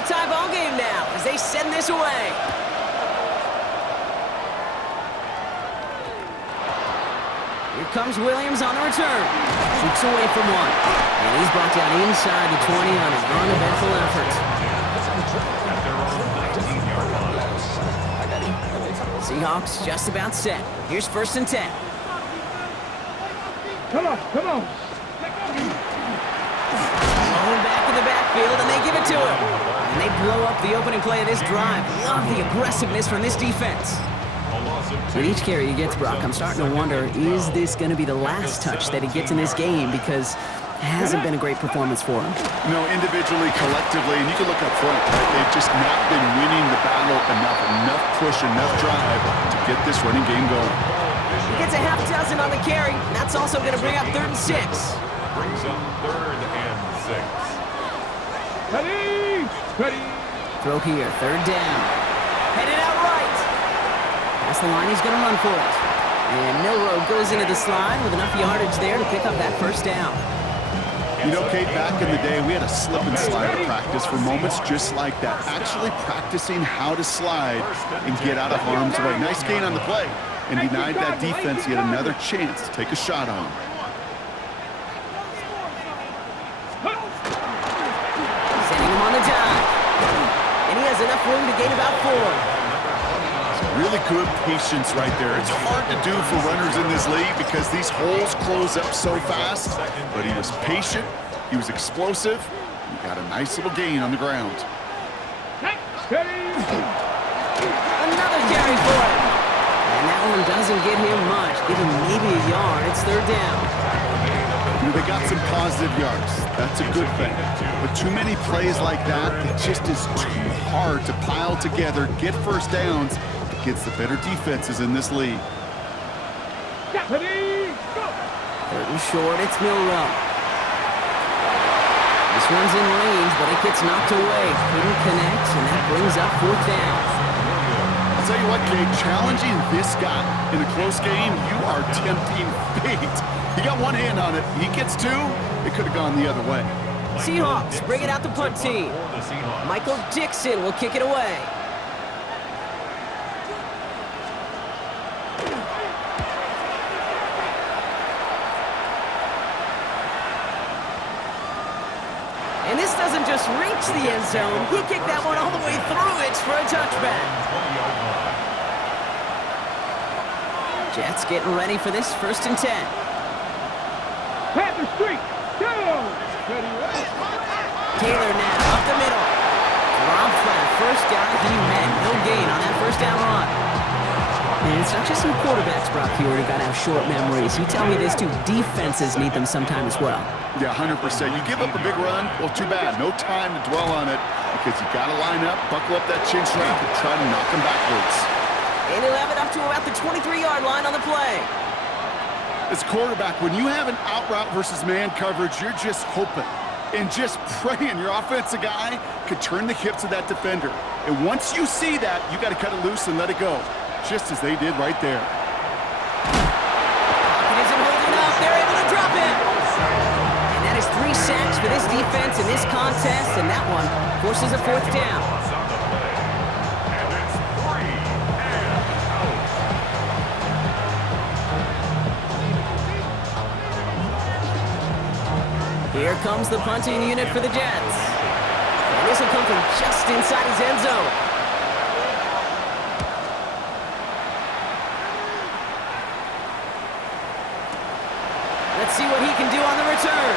a tie ball game now as they send this away. Here comes Williams on the return. Shoots away from one. And he's brought down inside the 20 on an uneventful effort. Seahawks just about set. Here's 1st and 10. Come on. Going back in the backfield, and they give it to him. And they blow up the opening play of this drive. Love the aggressiveness from this defense. With each carry he gets, Brock, I'm starting to wonder, is this going to be the last touch that he gets in this game? Because it hasn't been a great performance for him. You know, individually, collectively, and you can look up front, right? They've just not been winning the battle enough push, enough drive to get this running game going. He gets a half dozen on the carry. That's also going to bring up 3rd and 6. Brings up 3rd and 6. Ready. Throw here, 3rd down. Headed out right. Past the line, he's going to run for it. And Milrow goes into the slide with enough yardage there to pick up that 1st down. You know, Kate, back in the day, we had a slip and slide practice for moments just like that. Actually practicing how to slide and get out of harm's way. Nice gain on the play. And denied that defense yet another chance to take a shot on him. Sending him on the dive. And he has enough room to gain about 4. Really good patience right there. It's hard to do for runners in this league because these holes close up so fast. But he was patient, he was explosive, he got a nice little gain on the ground. Another carry for him. And that one doesn't get him much. Give him maybe a yard. It's 3rd down. You know, they got some positive yards. That's a good thing. But too many plays like that, it just is too hard to pile together, get 1st downs against the better defenses in this league. 3rd and short, it's Milrow. This one's in range, but it gets knocked away. Couldn't connect, and that brings up 4th down. I'll tell you what, Gabe, challenging this guy in a close game, you are tempting fate. He got one hand on it. He gets 2. It could have gone the other way. Seahawks bring it out the punt team. Michael Dixon will kick it away. And this doesn't just reach the end zone. He kicked that one all the way through it for a touchback. Jets getting ready for this 1st and 10. Panther streak. Go. Taylor now up the middle. Rob flat. 1st down he met. No gain on that 1st down run. And it's not just some quarterbacks, Brock, here who got to have short memories. You tell me this too. Defenses need them sometime as well. Yeah, 100%. You give up a big run, well, too bad. No time to dwell on it because you got to line up, buckle up that chin strap, and try to knock them backwards. And he'll have it up to about the 23-yard line on the play. As a quarterback, when you have an out route versus man coverage, you're just hoping and just praying your offensive guy could turn the hips of that defender. And once you see that, you got to cut it loose and let it go, just as they did right there. It isn't holding up. They're able to drop him. And that is 3 sacks for this defense in this contest, and that one forces a 4th down. Here comes the punting unit for the Jets. And this will come from just inside his end zone. Let's see what he can do on the return.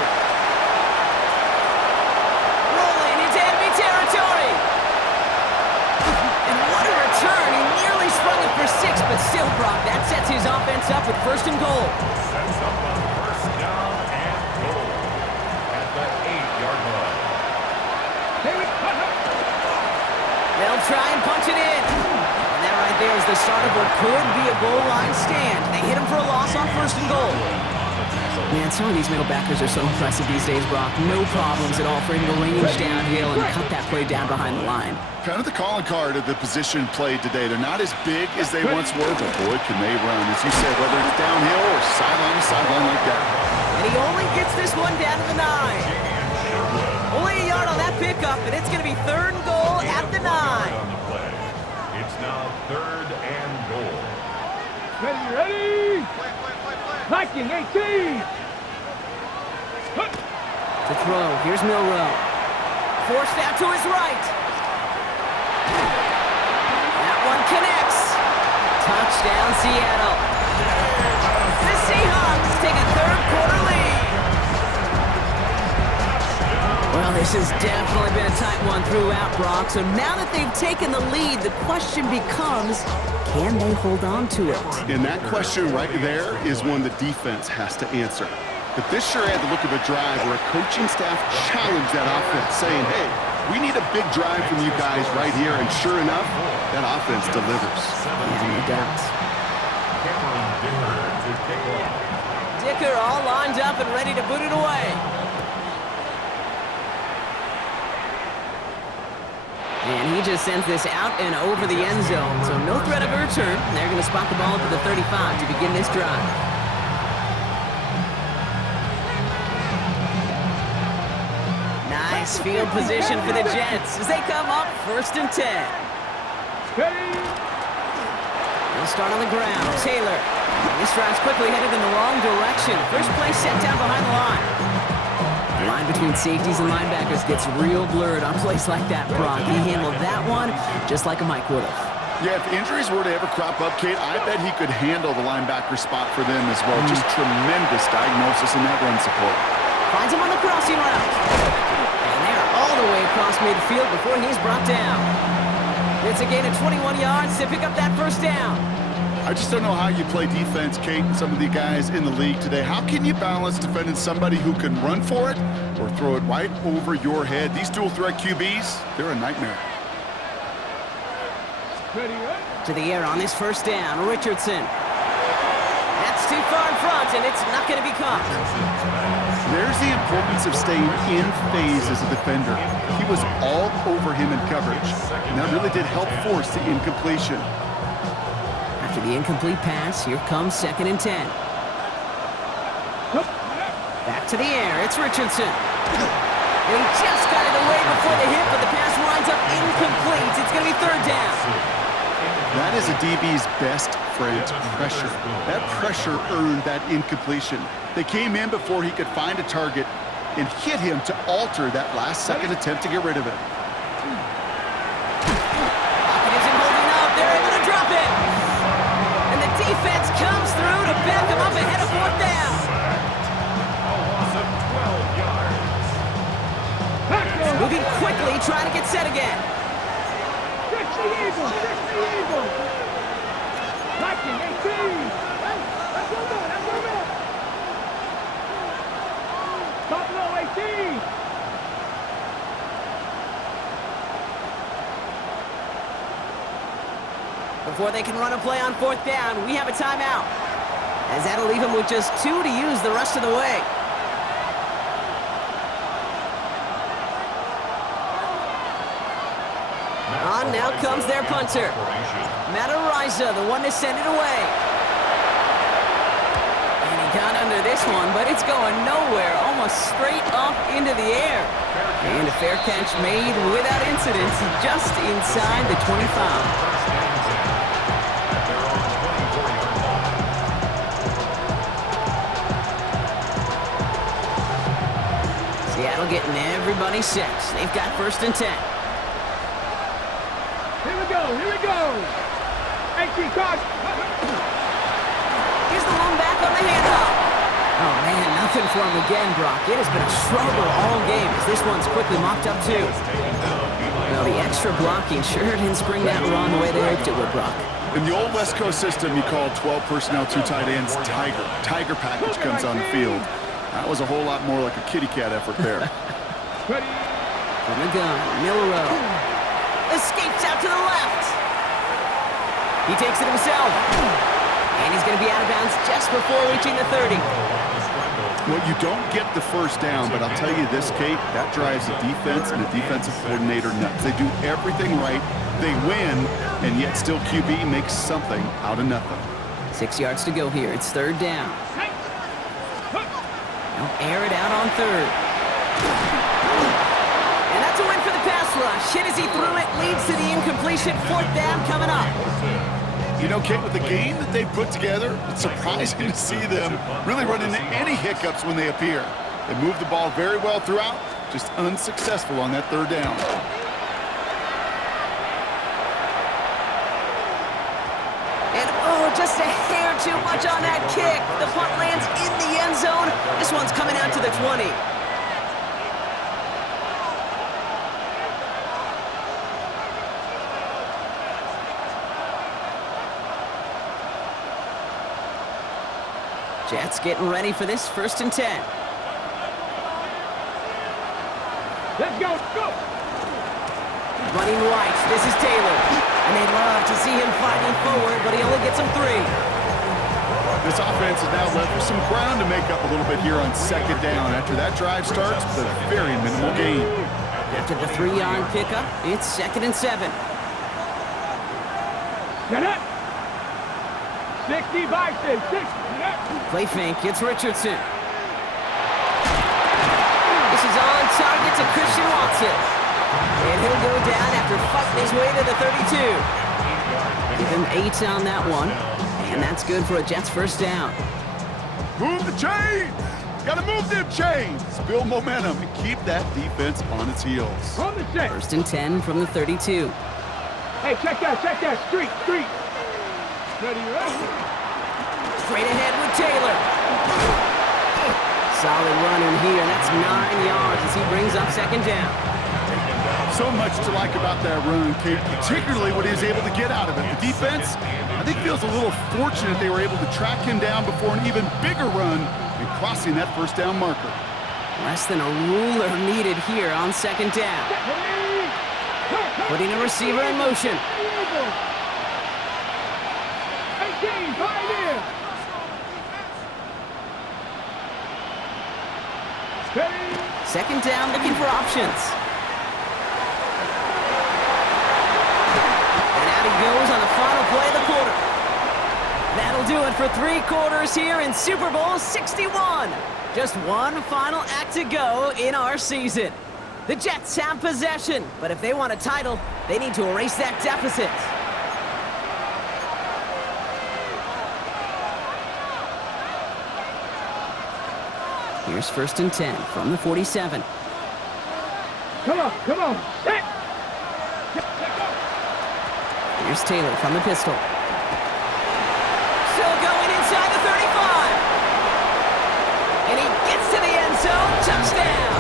Rolling into enemy territory. And what a return. He nearly sprung it for 6, but still, Brock, that sets his offense up with 1st and goal. Sets up on 1st down and goal at the 8-yard line. They'll try and punch it in. And that right there is the start of what could be a goal line stand. They hit him for a loss on 1st and goal. Man, some of these middle backers are so impressive these days, Brock. No problems at all for him to range downhill and cut that play down behind the line. Kind of the calling card of the position played today. They're not as big as they once were, but boy, can they run. As you said, whether it's downhill or sideline to sideline like that. And he only gets this one down to the 9. Only a yard on that pickup, and it's going to be 3rd and goal now 3rd and goal. Ready? Viking 18. To throw, here's Milrow. Forced out to his right. That one connects. Touchdown, Seattle. The Seahawks take a third-quarter lead. Well, this has definitely been a tight one throughout, Brock. So now that they've taken the lead, the question becomes, can they hold on to it? And that question right there is one the defense has to answer. But this sure had the look of a drive where a coaching staff challenged that offense, saying, hey, we need a big drive from you guys right here. And sure enough, that offense delivers. Yeah, no doubt. Cameron Dicker to kick off. Dicker all lined up and ready to boot it away. And he just sends this out and over the end zone. So no threat of a return. They're going to spot the ball to the 35 to begin this drive. Nice field position for the Jets as they come up 1st and 10. They'll start on the ground. Taylor. This drive's quickly headed in the wrong direction. First play set down behind the line. The line between safeties and linebackers gets real blurred on plays like that, Brock. He handled that one just like a Mike would have. Yeah, if injuries were to ever crop up, Kate, I bet he could handle the linebacker spot for them as well. Just tremendous diagnosis in that run support. Finds him on the crossing route. And they're all the way across midfield before he's brought down. It's a gain of 21 yards to pick up that first down. I just don't know how you play defense, Kate, and some of the guys in the league today. How can you balance defending somebody who can run for it or throw it right over your head? These dual-threat QBs, they're a nightmare. To the air on this first down, Richardson. That's too far in front, and it's not going to be caught. There's the importance of staying in phase as a defender. He was all over him in coverage, and that really did help force the incompletion. After the incomplete pass, here comes 2nd and 10. Back to the air, it's Richardson. They just got it away before the hit, but the pass winds up incomplete. It's going to be 3rd down. That is a DB's best friend, pressure. That pressure earned that incompletion. They came in before he could find a target and hit him to alter that last-second attempt to get rid of it. Lockett isn't holding up. They're able to drop it. And the defense comes through to back them up ahead of 4th down. A loss of 12 yards. Moving quickly, trying to get set again. Fix the Eagles. Viking 18. Let's go, man. Buffalo 18. Before they can run a play on 4th down, we have a timeout. As that'll leave them with just 2 to use the rest of the way. On now comes their punter. Matariza, the one to send it away. And he got under this one, but it's going nowhere, almost straight up into the air. And a fair catch made without incident, just inside the 25. Seattle getting everybody set. They've got 1st and 10. Here we go. 18 cards. Here's the one back on the handoff. Oh, man, nothing for him again, Brock. It has been a struggle all game as this one's quickly mopped up, too. Well, the extra blocking sure didn't spring that run the way they hoped it would, Brock. In the old West Coast system, you called 12 personnel, 2 tight ends, Tiger. Tiger package comes on the field. That was a whole lot more like a kitty cat effort there. From the gun, Milrow. Escapes out to the left. He takes it himself. And he's going to be out of bounds just before reaching the 30. Well, you don't get the first down, but I'll tell you this, Kate, that drives the defense and the defensive coordinator nuts. They do everything right. They win, and yet still QB makes something out of nothing. 6 yards to go here. It's 3rd down. They'll air it out on 3rd. And that's a win for the pass rush. hit as he threw it, leads to the incompletion. Fourth down coming up. You know, Kate, with the game that they've put together, it's surprising to see them really run into any hiccups when they appear. They move the ball very well throughout, just unsuccessful on that third down. And oh, just a hair too much on that kick. The punt lands in the end zone. This one's coming out to the 20. Jets getting ready for this 1st and 10. Let's go, go! Running right, this is Taylor. And they'd love to see him fighting forward, but he only gets him 3. This offense is now left with some ground to make up a little bit here on 2nd down. After that drive starts with a very minimal gain. After the 3-yard pickup, it's 2nd and 7. Get it! 60 Bison, 60. Play fake, it's Richardson. This is on target to Christian Watson. And he'll go down after fighting his way to the 32. Give him 8 on that one. And that's good for a Jets 1st down. Move the chains! Gotta move them chains! Build momentum and keep that defense on its heels. On the check. 1st and 10 from the 32. Hey, check that. Street. Ready, ready. Straight ahead with Taylor. Solid run in here. That's 9 yards as he brings up 2nd down. So much to like about that run, Kate, particularly what he was able to get out of it. The defense, I think, feels a little fortunate they were able to track him down before an even bigger run and crossing that 1st down marker. Less than a ruler needed here on 2nd down. Putting a receiver in motion. 18, right in. Steady. 2nd down, looking for options. And out he goes on the final play of the quarter. That'll do it for 3 quarters here in Super Bowl 61. Just one final act to go in our season. The Jets have possession, but if they want a title, they need to erase that deficit. Here's 1st and 10 from the 47. Come on. Set. Here's Taylor from the pistol. Still going inside the 35. And he gets to the end zone. Touchdown.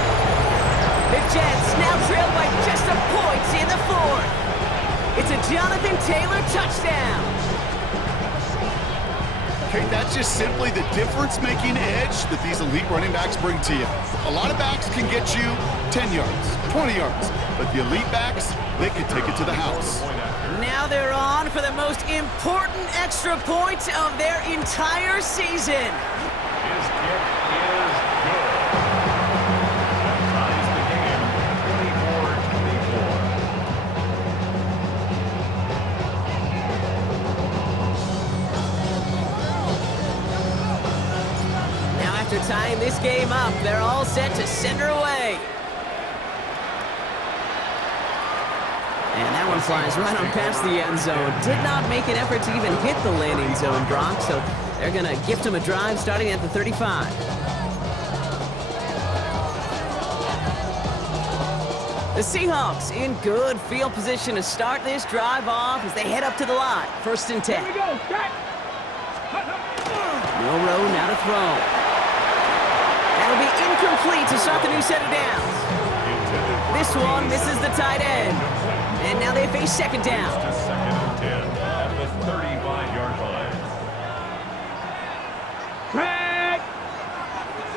The Jets now trail by just a point in the 4th. It's a Jonathan Taylor touchdown. Kate, that's just simply the difference-making edge that these elite running backs bring to you. A lot of backs can get you 10 yards, 20 yards, but the elite backs, they can take it to the house. Now they're on for the most important extra point of their entire season. His kick is good. That ties the game 24-24. Now after tying this game up, they're all set to send her away. And that one flies right on past the end zone. Did not make an effort to even hit the landing zone, Brock, so they're going to gift him a drive starting at the 35. The Seahawks in good field position to start this drive off as they head up to the line. 1st and 10. Here we go. Set. Milrow now to throw. That'll be incomplete to start the new set of downs. This one misses the tight end. And now they face 2nd down. To 2nd and 10 at the 35-yard line. Track.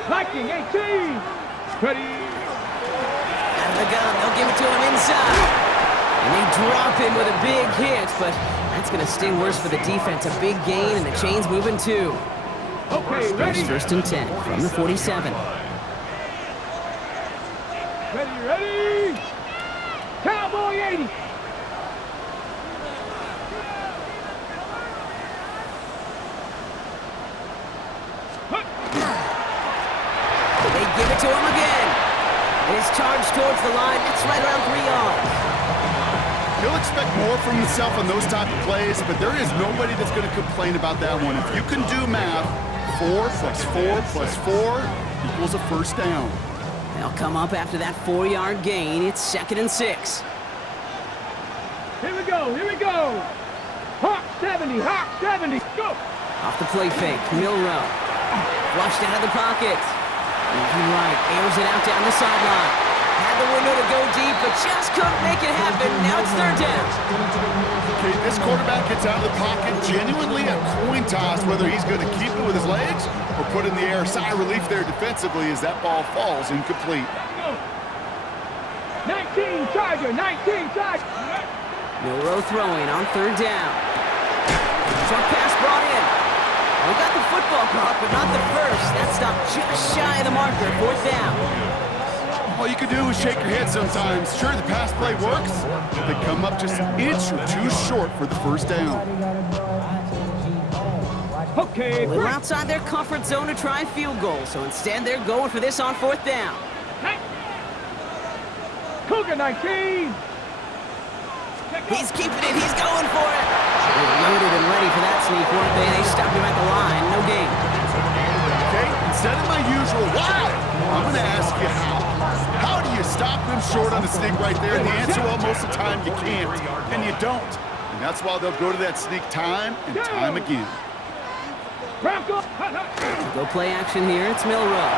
Liking 18. Ready. Out of the gun, they'll give it to him inside. And they drop him with a big hit, but that's going to sting worse for the defense. A big gain, and the chain's moving too. Okay, ready. Here's 1st and 10 from the 47. Ready. Cowboy 80. They give it to him again. And it's charged towards the line. It's right around 3 yards. He'll expect more from himself on those type of plays, but there is nobody that's going to complain about that one. If you can do math, 4 plus 4 plus 4 equals a first down. They'll come up after that 4-yard gain. It's 2nd and 6. Here we go, here we go. Hawk 70, Hawk 70, go. Off the play fake, Milrow. Flushed out of the pocket. Moving right, airs it out down the sideline. Had the window to go deep, but just couldn't make it happen. Now it's 3rd down. Okay, this quarterback gets out of the pocket, genuinely a coin toss whether he's going to keep it with his legs or put it in the air. Sigh of relief there defensively as that ball falls incomplete. 19 Charger, 19 Charger. Milrow throwing on 3rd down. Short pass brought in. We got the football caught, but not the first. That stopped just shy of the marker. 4th down. All you can do is shake your head sometimes. Sure, the pass play works, but they come up just an inch or two short for the first down. Okay, They were outside their comfort zone to try a field goal, so instead they're going for this on 4th down. Cougar 19. He's keeping it. He's going for it. They were loaded and ready for that sneak, weren't they? They stopped him at the line. No gain. Okay, instead of my usual, wow, I'm going to ask you how. How do you stop him short on the sneak right there? And the answer, well, most of the time you can't, and you don't. And that's why they'll go to that sneak time and time again. Go play action here. It's Milrow.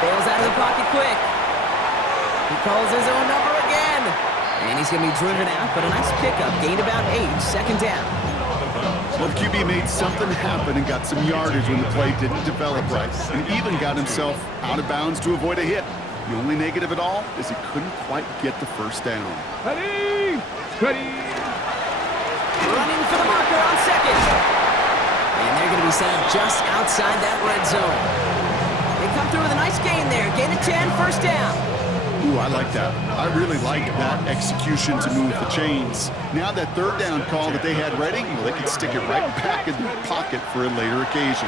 Bails out of the pocket quick. He calls his own number again. And he's going to be driven out, but a nice pickup. Gained about 8, 2nd down. Well, the QB made something happen and got some yardage when the play didn't develop right, and even got himself out of bounds to avoid a hit. The only negative at all is he couldn't quite get the first down. Ready, ready. Running for the marker on 2nd. And they're going to be set up just outside that red zone. They come through with a nice gain there. Gain of 10, 1st down. Ooh, I like that. I really like that execution to move the chains. Now that 3rd down call that they had ready, well, they can stick it right back in their pocket for a later occasion.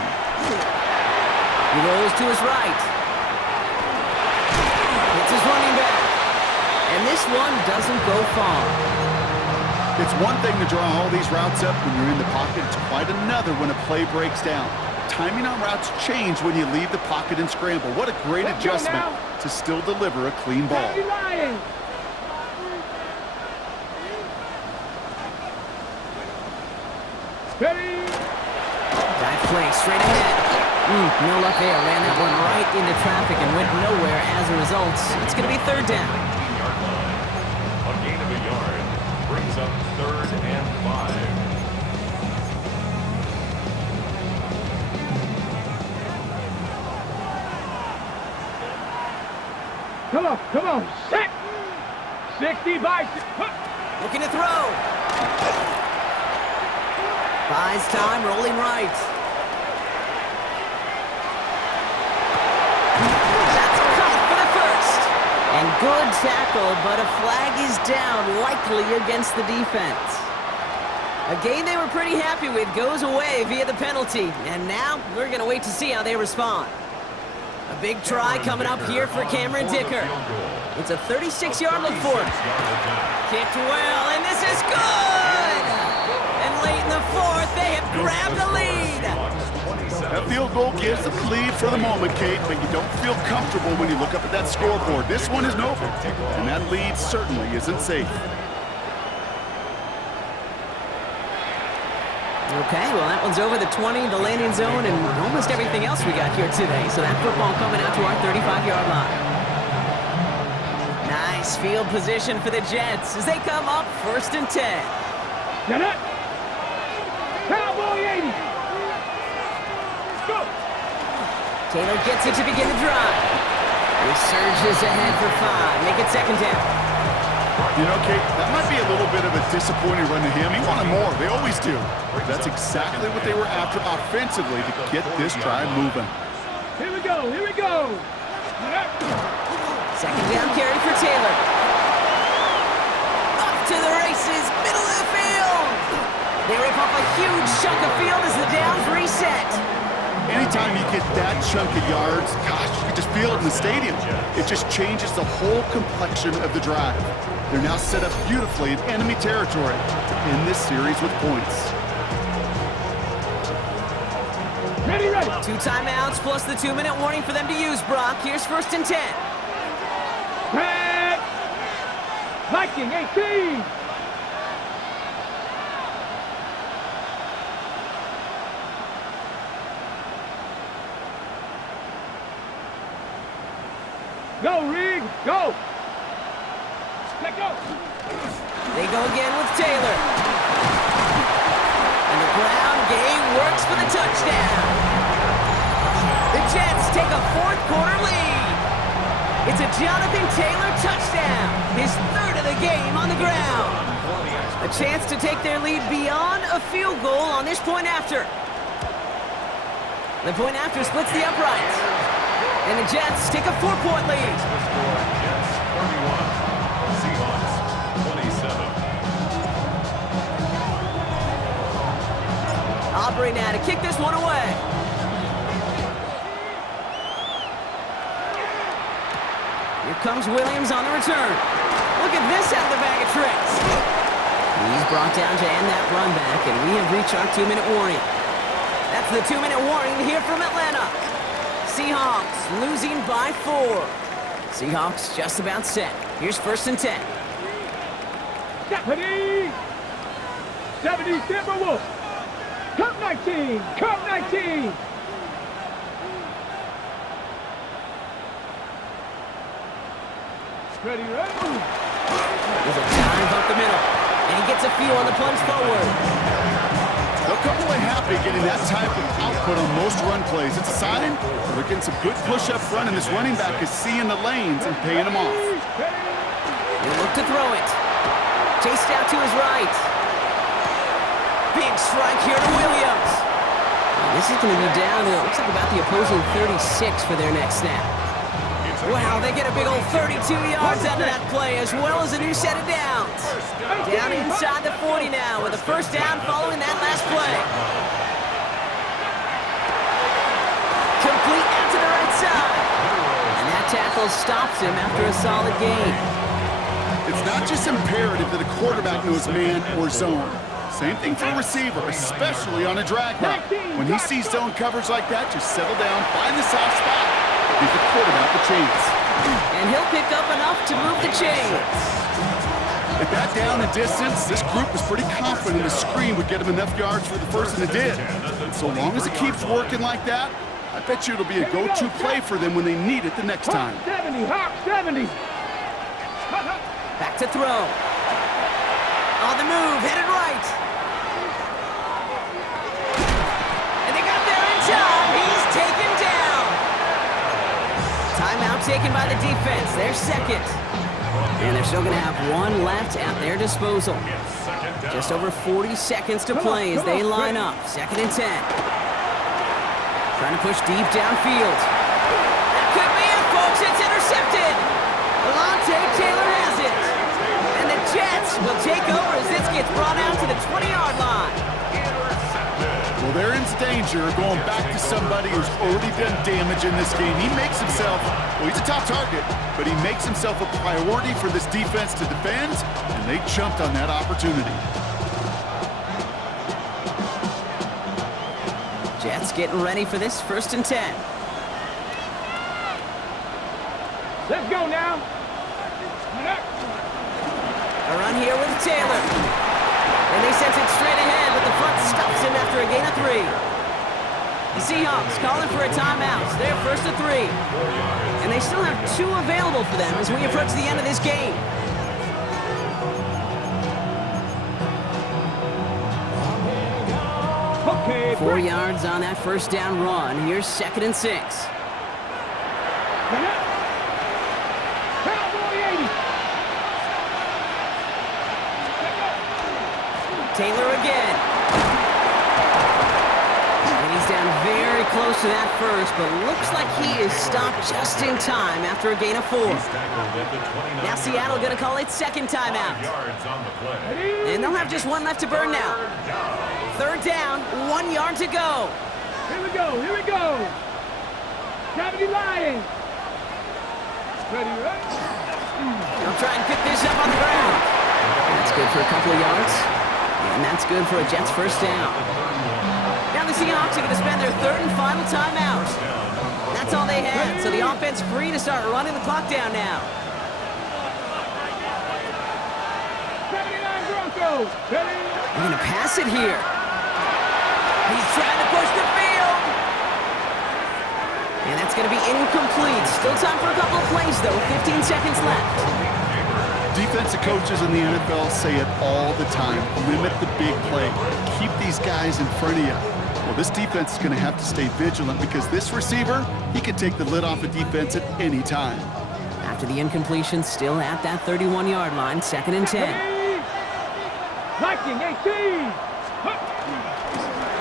He rolls to his right. It's his running back. And this one doesn't go far. It's one thing to draw all these routes up when you're in the pocket. It's quite another when a play breaks down. Timing on routes change when you leave the pocket and scramble. What a great adjustment to still deliver a clean ball. Ready. Dive play straight ahead. No luck there. Ran that one right into traffic and went nowhere as a result. It's going to be 3rd down. A gain of a yard brings up 3rd and 5. Come on, set. 60 by 6. Looking to throw. Buys time, rolling right. That's caught for the first. And good tackle, but a flag is down, likely against the defense. A game they were pretty happy with goes away via the penalty. And now we're going to wait to see how they respond. A big try coming up here for Cameron Dicker. It's a 36-yard look for him. Kicked well, and this is good! And late in the 4th, they have grabbed the lead. That field goal gives them the lead for the moment, Kate, but you don't feel comfortable when you look up at that scoreboard. This one isn't over, and that lead certainly isn't safe. Okay, well, that one's over the 20, the landing zone, and almost everything else we got here today. So that football coming out to our 35-yard line. Nice field position for the Jets as they come up 1st and 10. Get it. Cowboy 80. Go. Taylor gets it to begin the drive. He surges ahead for 5. Make it 2nd down. You know, Kate, that might be a little bit of a disappointing run to him. He wanted more. They always do. That's exactly what they were after offensively to get this drive moving. Here we go. Here we go. 2nd down carry for Taylor. Up to the races, middle of the field. They rip off a huge chunk of field as the downs reset. Anytime you get that chunk of yards, gosh, you can just feel it in the stadium. It just changes the whole complexion of the drive. They're now set up beautifully in enemy territory to end this series with points. Ready, ready. 2 timeouts plus the 2-minute warning for them to use, Brock. Here's 1st and 10. Red. Viking 18. Go, Reed, go. Let go. They go again with Taylor. And the ground game works for the touchdown. The Jets take a 4th quarter lead. It's a Jonathan Taylor touchdown, his 3rd of the game on the ground. A chance to take their lead beyond a field goal on this point after. The point after splits the uprights. And the Jets take a 4-point lead. The score, Jets 31, Seahawks 27. Aubrey now to kick this one away. Here comes Williams on the return. Look at this out of the bag of tricks. He's brought down to end that run back, and we have reached our 2-minute warning. That's the 2-minute warning here from Atlanta. Seahawks losing by 4. Seahawks just about set. Here's 1st and 10. Deputy. 70 Timberwolves. Cup 19. Cup 19. Ready, ready. There's a dive up the middle, and he gets a feel on the plunge forward. They'll come away happy getting that type of output on most run plays. It's a sign they're getting some good push up front, and this running back is seeing the lanes and paying them off. He'll look to throw it. Chased out to his right. Big strike here to Williams. And this is going to be down to, it looks like about the opposing 36 for their next snap. Wow, they get a big old 32 yards out of that play, as well as a new set of downs. Down inside the 40 now, with a 1st down following that last play. Complete out to the right side. And that tackle stops him after a solid gain. It's not just imperative that a quarterback knows man or zone. Same thing for a receiver, especially on a drag route. When he sees zone coverage like that, just settle down, find the soft spot, give the quarterback a chance. And he'll pick up enough to move the chains. At that down and distance, this group was pretty confident the screen would get him enough yards for the 1st, and it did. And so long as it keeps working like that, I bet you it'll be a go-to play for them when they need it the next time. Hawk 70, Hawk 70. Back to throw. On the move, headed right. And they got there in time. He's taken down. Timeout taken by the defense. They're 2nd. And they're still going to have 1 left at their disposal. Just over 40 seconds to play as they line up. 2nd and 10. Trying to push deep downfield. That could be it, folks. It's intercepted. Alontae Taylor has it. And the Jets will take over as this gets brought out to the 20-yard line. Well, they're in danger of going back to somebody who's already done damage in this game. He makes himself, well, he's a top target, but he makes himself a priority for this defense to defend, and they jumped on that opportunity. Jets getting ready for this 1st and 10. Let's go now. A run here with Taylor. And they sense it straight ahead, but the front stops him after a gain of 3. The Seahawks calling for a timeout. They're 1st and 3. And they still have 2 available for them as we approach the end of this game. Okay. 4 yards on that 1st down run. Here's 2nd and 6. Cowboy 80. Taylor again. And he's down very close to that 1st, but looks like he is stopped just in time after a gain of 4. Now Seattle going to call it 2nd timeout. And they'll have just 1 left to burn now. 3rd down, 1 yard to go. Here we go. Here we go. 70 Lions. Ready, right? They'll try and pick this up on the ground. That's good for a couple of yards. And that's good for a Jets first down. Now the Seahawks are going to spend their third and final timeout. That's all they had, so the offense free to start running the clock down now. 79 Broncos. Ready? They're going to pass it here. He's trying to push the field. And that's going to be incomplete. Still time for a couple of plays, though. 15 seconds left. Defensive coaches in the NFL say it all the time. Limit the big play. Keep these guys in front of you. Well, this defense is going to have to stay vigilant because this receiver, he can take the lid off a defense at any time. After the incompletion, still at that 31-yard line, 2nd and 10. Viking 18.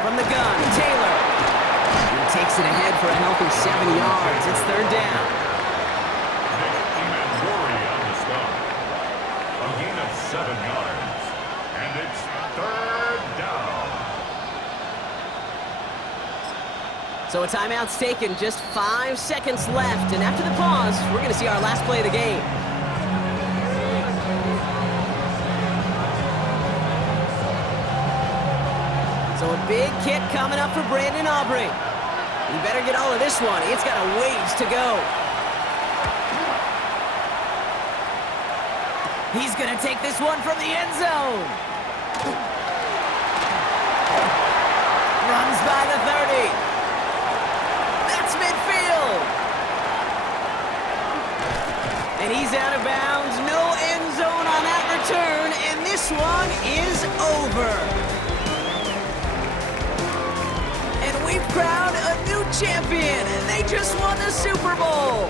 From the gun, Taylor. He takes it ahead for a healthy 7 yards. It's 3rd down. A gain of 7 yards. And it's 3rd down. So a timeout's taken, just 5 seconds left. And after the pause, we're going to see our last play of the game. So a big kick coming up for Brandon Aubrey. You better get all of this one. It's got a ways to go. He's going to take this one from the end zone. Runs by the 30. That's midfield. And he's out of bounds. No end zone on that return. And this one is over. And we've crowned a new champion. And they just won the Super Bowl.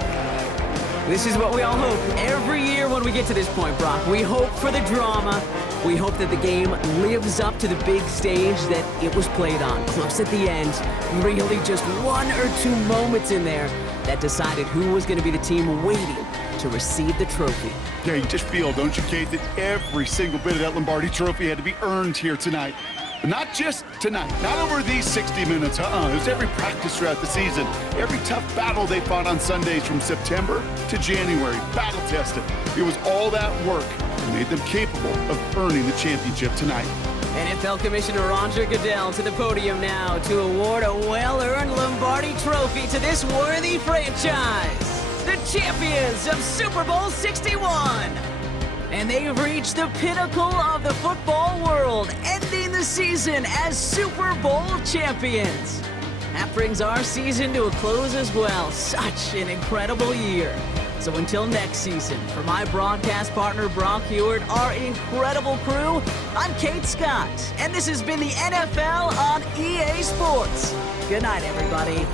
This is what we all hope every year when we get to this point, Brock. We hope for the drama. We hope that the game lives up to the big stage that it was played on. Close at the end. Really just 1 or 2 moments in there that decided who was going to be the team waiting to receive the trophy. Yeah, you just feel, don't you, Kate, that every single bit of that Lombardi trophy had to be earned here tonight. But not just tonight, not over these 60 minutes, It was every practice throughout the season, every tough battle they fought on Sundays from September to January, battle tested. It was all that work that made them capable of earning the championship tonight. NFL Commissioner Roger Goodell to the podium now to award a well-earned Lombardi trophy to this worthy franchise. The champions of Super Bowl 61. And they've reached the pinnacle of the football world, ending the season as Super Bowl champions. That brings our season to a close as well. Such an incredible year. So until next season, for my broadcast partner Brock Hewitt, our incredible crew, I'm Kate Scott. And this has been the NFL on EA Sports. Good night, everybody.